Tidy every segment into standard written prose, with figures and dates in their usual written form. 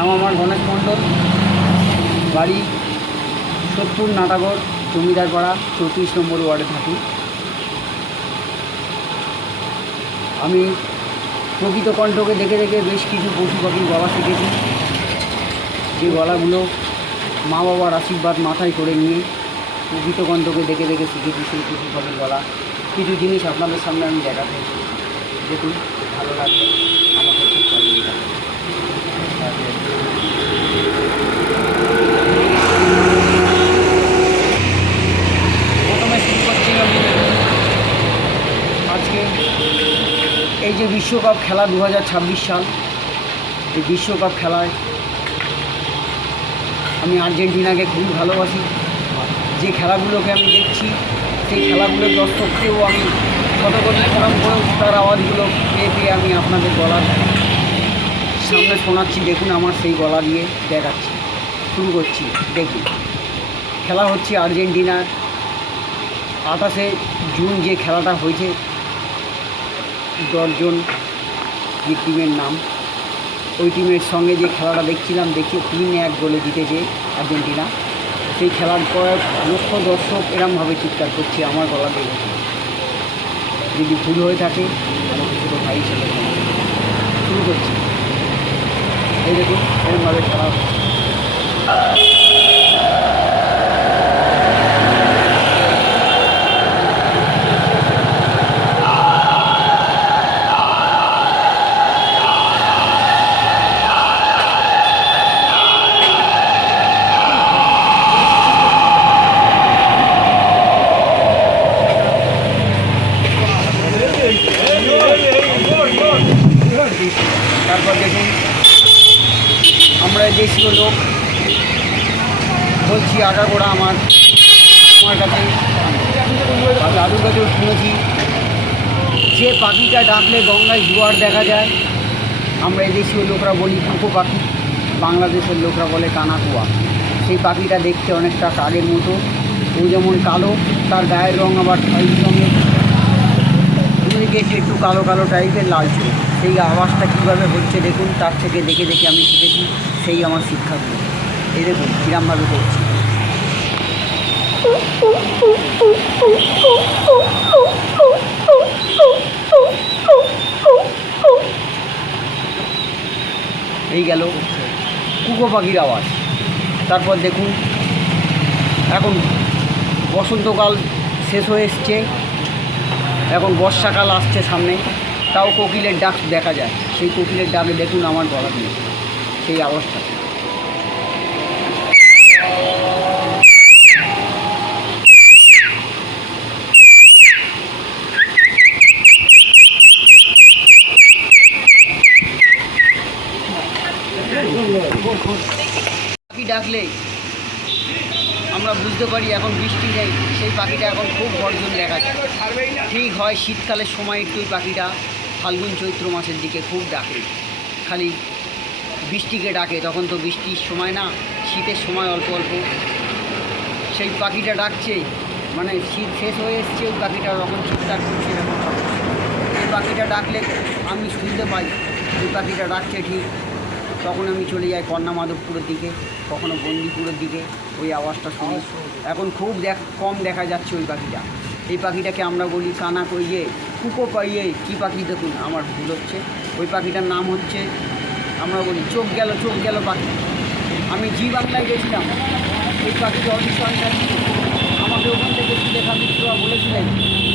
নাম আমার গণেশ মণ্ডল, বাড়ি সোদপুর নাটাগড় জমিদারপাড়া 34 নম্বর ওয়ার্ডে থাকি। আমি প্রকৃত কণ্ঠকে দেখে দেখে বেশ কিছু পশু পাখির গলা শিখেছি। যে গলাগুলো মা বাবার আশীর্বাদ মাথায় করে নিয়ে প্রকৃত কণ্ঠকে দেখে দেখে শিখেছি সেই পশু পাখির গলা। কিছু জিনিস আপনাদের সামনে আমি দেখাতে দেখুন, ভালো লাগবে আমাকে খুব ভালো লাগে। প্রথমে শুরু করছি আমি আজকে এই যে বিশ্বকাপ খেলা 2026 সাল, এই বিশ্বকাপ খেলায় আমি আর্জেন্টিনাকে খুবই ভালোবাসি। যে খেলাগুলোকে আমি দেখছি সেই খেলাগুলোর দর্শককেও আমি শতকোটি প্রণাম করেও তার আওয়াজগুলো পেয়ে পেয়ে আমি আপনাদের গলার সামনে শোনাচ্ছি। দেখুন আমার সেই গলা দিয়ে দেখাচ্ছি। শুরু করছি। দেখুন, খেলা হচ্ছে আর্জেন্টিনার 28শে জুন যে খেলাটা হয়েছে, 10 জন যে টিমের নাম, ওই টিমের সঙ্গে যে খেলাটা দেখছিলাম, দেখে 3-1 গোলে জিতেছে আর্জেন্টিনা। সেই খেলার কয়েক লক্ষ দর্শক এরমভাবে চিৎকার করছে আমার গলা দেখে। যদি ভুল হয়ে থাকে আমাকে ছোটো ভাই হিসেবে শুরু করছি। এই দেখুন এরমভাবে খেলা হচ্ছে। তারপর দেখুন আমরা দেশীয় লোক বলছি, আগাগোড়া আমার কাছে দাদুর কাছেও শুনেছি যে পাখিটা ডাকলে গঙ্গায় জোয়ার দেখা যায়। আমরা দেশীয় লোকরা বলি কুকো পাখি, বাংলাদেশের লোকরা বলে কানাকুয়া। সেই পাখিটা দেখতে অনেকটা কাকের মতো, ও যেমন কালো, তার গায়ের রঙ আবার খয়েরি রঙের, একটু কালো কালো টাইপের লালচে। সেই আওয়াজটা কীভাবে হচ্ছে দেখুন, তার থেকে দেখে দেখে আমি শিখেছি, সেই আমার শিক্ষাগুলো। এই দেখুন কীরমভাবে করছি। এই গেল কুকো পাখির আওয়াজ। তারপর দেখুন এখন বসন্তকাল শেষ হয়ে এসছে, এখন বর্ষাকাল আসছে সামনে, তাও কোকিলের ডাক দেখা যায়। সেই কোকিলের ডাকে দেখুন আমার গলা দিয়ে সেই আওয়াজটা। পাখি ডাকলে আমরা বুঝতে পারি এখন বৃষ্টি নেই, সেই পাখিটা এখন খুব গর্জন দেখা যায়। ঠিক হয় শীতকালের সময় একটু পাখিটা ফাল্গুন চৈত্র মাসের দিকে খুব ডাকে, খালি বৃষ্টিকে ডাকে। তখন তো বৃষ্টির সময় না, শীতের সময় অল্প অল্প সেই পাখিটা ডাকছে, মানে শীত শেষ হয়ে এসছে, ওই পাখিটা যখন চিৎকার করছে এরকম। এই পাখিটা ডাকলে আমি শুনতে পাই ওই পাখিটা ডাকছে ঠিক, তখন আমি চলে যাই কন্যামাধবপুরের দিকে, কখনো বন্দিপুরের দিকে, ওই আওয়াজটা শুনি। এখন খুব কম দেখা যাচ্ছে ওই পাখিটা। এই পাখিটাকে আমরা বলি কানা কইয়ে কুকো পাইয়ে। কী পাখি দেখুন আমার ভুল হচ্ছে, ওই পাখিটার নাম হচ্ছে, আমরা বলি চোখ গেল পাখি। আমি জি বাংলায় গেছিলাম, এই পাখির অডিশনটা আমাকে ওখান থেকে সুলেখা মিত্ররা বলেছিলেন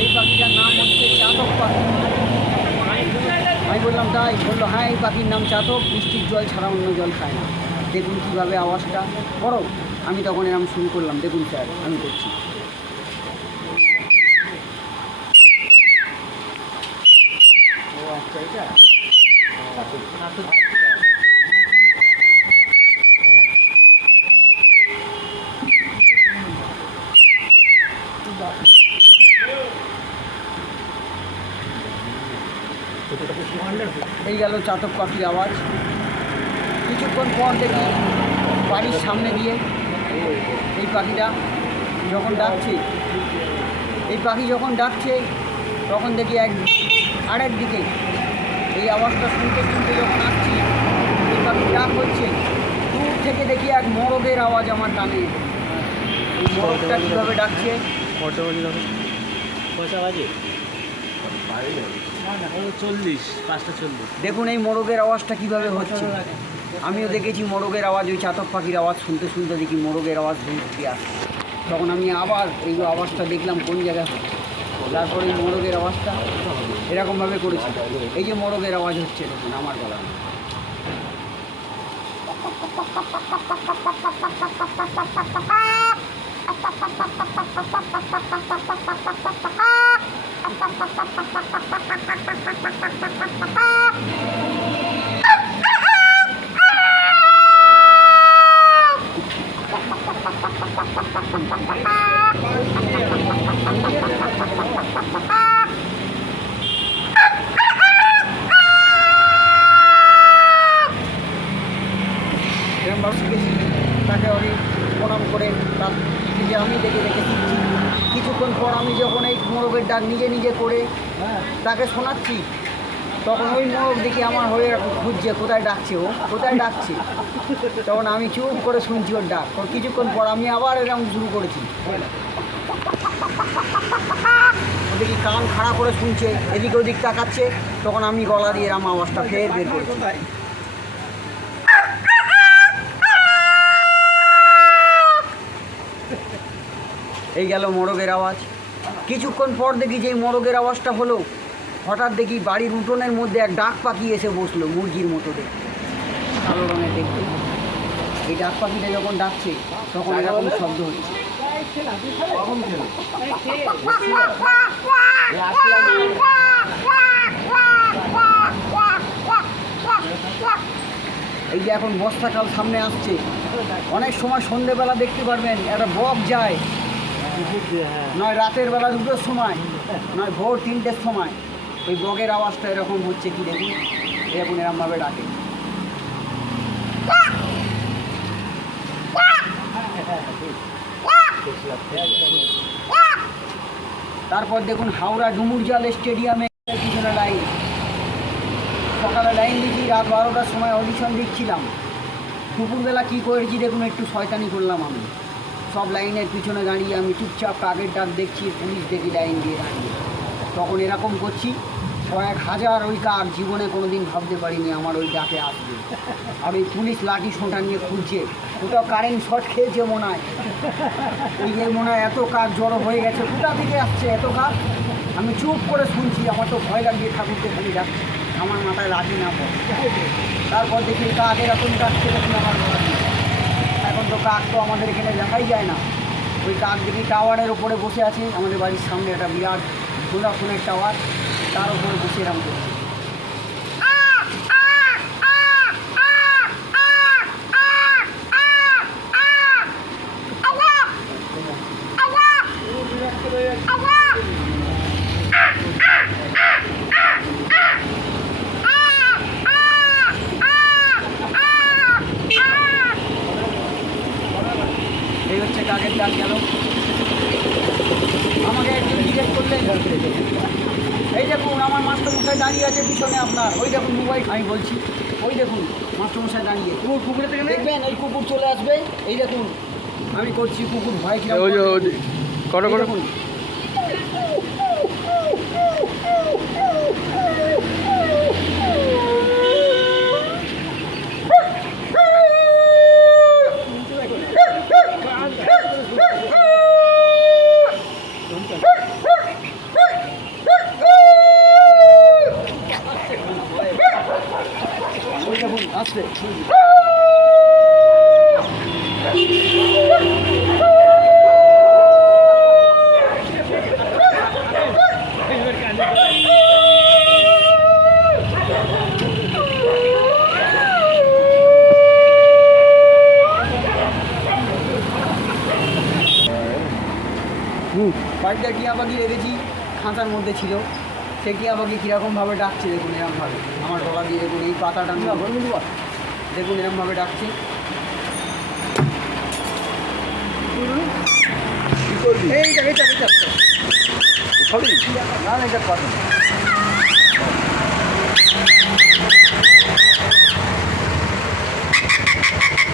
এই পাখিটার নাম হচ্ছে চাতক পাখি। আমি বললাম তাই? বললো হ্যাঁ, এই পাখির নাম চাতক, বৃষ্টির জল ছাড়া অন্য জল খায় না। দেখুন কীভাবে আওয়াজটা করো। আমি তখন এরকম শুরু করলাম, দেখুন স্যার আমি করছি। এই গেল চাতক পাখির আওয়াজ। কিছুক্ষণ পর দেখি বাড়ির সামনে দিয়ে এই পাখিটা যখন ডাকছে, তখন দেখি আরেক দিকে এই আওয়াজটা শুনতে যখন আসছি, এই পাখির ডাক হচ্ছে, দেখি এক মোরগের আওয়াজ আমার কানে। এই মোরগটা কীভাবে ডাকছে, কটা বাজে দেখো? কটা বাজে? 40, 5:40। দেখুন এই মোরগের আওয়াজটা কীভাবে হচ্ছে। আমিও দেখেছি মোরগের আওয়াজ, ওই চাতক পাখির আওয়াজ শুনতে শুনতে দেখি মোরগের আওয়াজ ঘুরতে আসে। তখন আমি আবার এই আওয়াজটা দেখলাম কোন জায়গায় হচ্ছে। তারপরে এই মোরগের আওয়াজটা এরকমভাবে করেছি। এই যে মোরগের আওয়াজ হচ্ছে দেখুন আমার গলা। এরকমভাবে শিখেছি, তাকে অনেক প্রণাম করে তার যে আমি দেখে দেখে শিখছি। কিছুক্ষণ পর আমি যখন এই মোরগের ডাক নিজে নিজে করে তাকে শোনাচ্ছি, তখন ওই মোরগ দেখি আমার হয়ে খুঁজছে কোথায় ডাকছে, ও কোথায় ডাকছে। তখন আমি চুপ করে শুনছি ওর ডাক। কিছুক্ষণ পর আমি আবার এরকম শুরু করেছি। দেখি কান খাড়া করে শুনছে, এদিক ওদিক তাকাচ্ছে। তখন আমি গলা দিয়ে এরকম আওয়াজটা ফের বের করছি। এই গেল মোরগের আওয়াজ। কিছুক্ষণ পর দেখি যে মোরগের আওয়াজটা হলো, হঠাৎ দেখি বাড়ির উঠোনের মধ্যে এক ডাক পাখি এসে বসলো, মুরগির মতো দেখে, কালো রঙের দেখতে। এই ডাক পাখিটা যখন ডাকছে তখন এরকম শব্দ হচ্ছে। এই যে এখন বর্ষাকাল সামনে আসছে, অনেক সময় সন্ধেবেলা দেখতে পারবেন একটা বক যায়, নয় রাতের বেলা 2টোর সময়, নয় ভোর 3টের সময়। ওই বকের আওয়াজটা এরকম হচ্ছে, কি দেখুন এরকম এরকমভাবে ডাকে। তারপর দেখুন হাওড়া ডুমুরজাল স্টেডিয়ামে পিছনে লাইন, সকালে লাইন দিচ্ছি, রাত 12টার সময় অডিশন দিচ্ছিলাম। দুপুরবেলা কী করেছি দেখুন, একটু শয়তানি করলাম আমি। সব লাইনের পিছনে দাঁড়িয়ে আমি চুপচাপ কাকের ডাক দেখছি, পুলিশ দেখি লাইন দিয়ে দাঁড়িয়ে। তখন এরকম করছি, কয়েক হাজার ওই কাক, জীবনে কোনো দিন ভাবতে পারিনি আমার ওই ডাকে আসবে। আর ওই পুলিশ লাঠি সোঁটা নিয়ে খুঁজছে, ওটা কারেন্ট শর্ট খেয়েছে মনে হয়। এই যে মনে হয় এত কাক জড়ো হয়ে গেছে, কোথা থেকে আসছে এত কাক। আমি চুপ করে শুনছি, আমার তো ভয় লাগছে ঠাকুরকে খালি যাচ্ছে, আমার মাথায় লাঠি না পড়ে। তারপর দেখি কাক এরকম ডাকছে দেখুন আমার গলা দিয়ে। এখন তো কাক তো আমাদের এখানে দেখাই যায় না। ওই কাক দেখি টাওয়ারের ওপরে বসে আছে, আমাদের বাড়ির সামনে একটা বিরাট ভোডাফোনের টাওয়ার, তার উপরে বসে এরকম করছে। এই হচ্ছে কাকের ডাক গেল। আমাকে একজন জিজ্ঞেস করলেন, এই দেখুন আমার মাস্টারমশাই দাঁড়িয়ে আছে পিছনে আপনার, ওই দেখুন মোবাইল। আমি বলছি ওই দেখুন মাস্টারমশাই দাঁড়িয়ে, কুকুরের থেকে দেখবেন এই কুকুর চলে আসবে, এই দেখুন আমি করছি, কুকুর ভয় কিরকম দেখুন। ওই দেখুন আসছে। বাড়িতে টিয়া পাখি রেখেছি, খাঁচার মধ্যে ছিল। সে টিয়া পাখি কীরকমভাবে ডাকছে দেখুন, এরকমভাবে আমার গলা দিয়ে দেখুন, এই পাতাটা দেখুন এরকমভাবে ডাকছে। এইটা না এটা কথা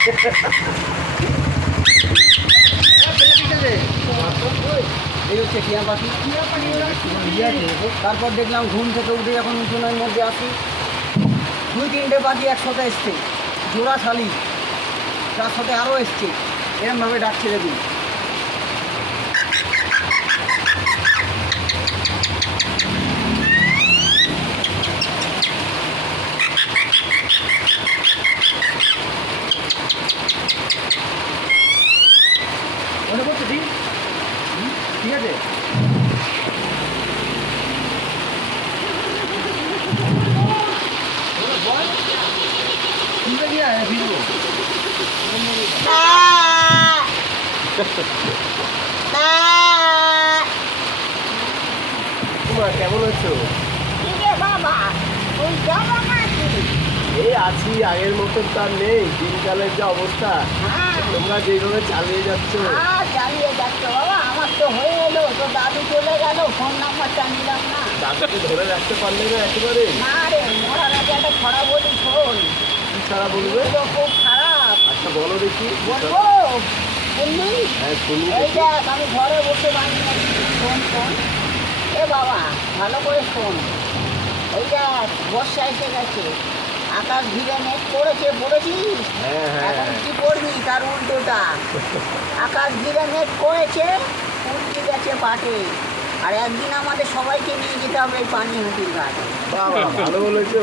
এই হচ্ছে টিয়া পাখি। তারপর দেখলাম ঘুম থেকে উঠে যখন উঠোনের মধ্যে আসি 2-3টে পাখি একসাথে এসছে, জোড়া শালি, তার সাথে আরও এসছে, এরমভাবে ডাকছে দেখুন। মনে করছে ঠিক? ঠিক আছে। শুনতে গিয়ে ভিড়বো তোমার কেমন আছো? বাবা ওই যাবো নাকি? এই আছি, আগের মতন তার নেই। দিনকালের যে অবস্থা, হ্যাঁ তোমরা যেভাবে চালিয়ে যাচ্ছ, চালিয়ে যাচ্ছে বাবা। আমার তো হয়ে এলো, তো দাদু চলে গেল, ফোন নাম্বারটা নিলাম না। তাদেরকে ধরে রাখতে পারলে না একেবারে। না রে, মরার আগে একটা খরা বলি শোন। কি ছাড়া বলবে? এগুলো খুব খারাপ। আচ্ছা বলো দেখি। বলবো শুনবি? হ্যাঁ শুনি এই দেখি। দেখ, আমি ঘরে বসে বানিয়ে শোন শোন। এ বাবা ভালো করে শোন। এই দেখ বর্ষা এসে গেছে, আকাশ ঘিরে মেঘ করেছে, পড়েছিস? হ্যাঁ হ্যাঁ এখন হ্যাঁ। কি করবি তার উল্টোটা? আকাশ ঘিরে মেঘ করেছে, উল্টে গেছে পাটে। আর একদিন আমাদের সবাইকে নিয়ে যেতে হবে এই পানি হাঁটির ঘাট। বাবা ভালো বলেছো।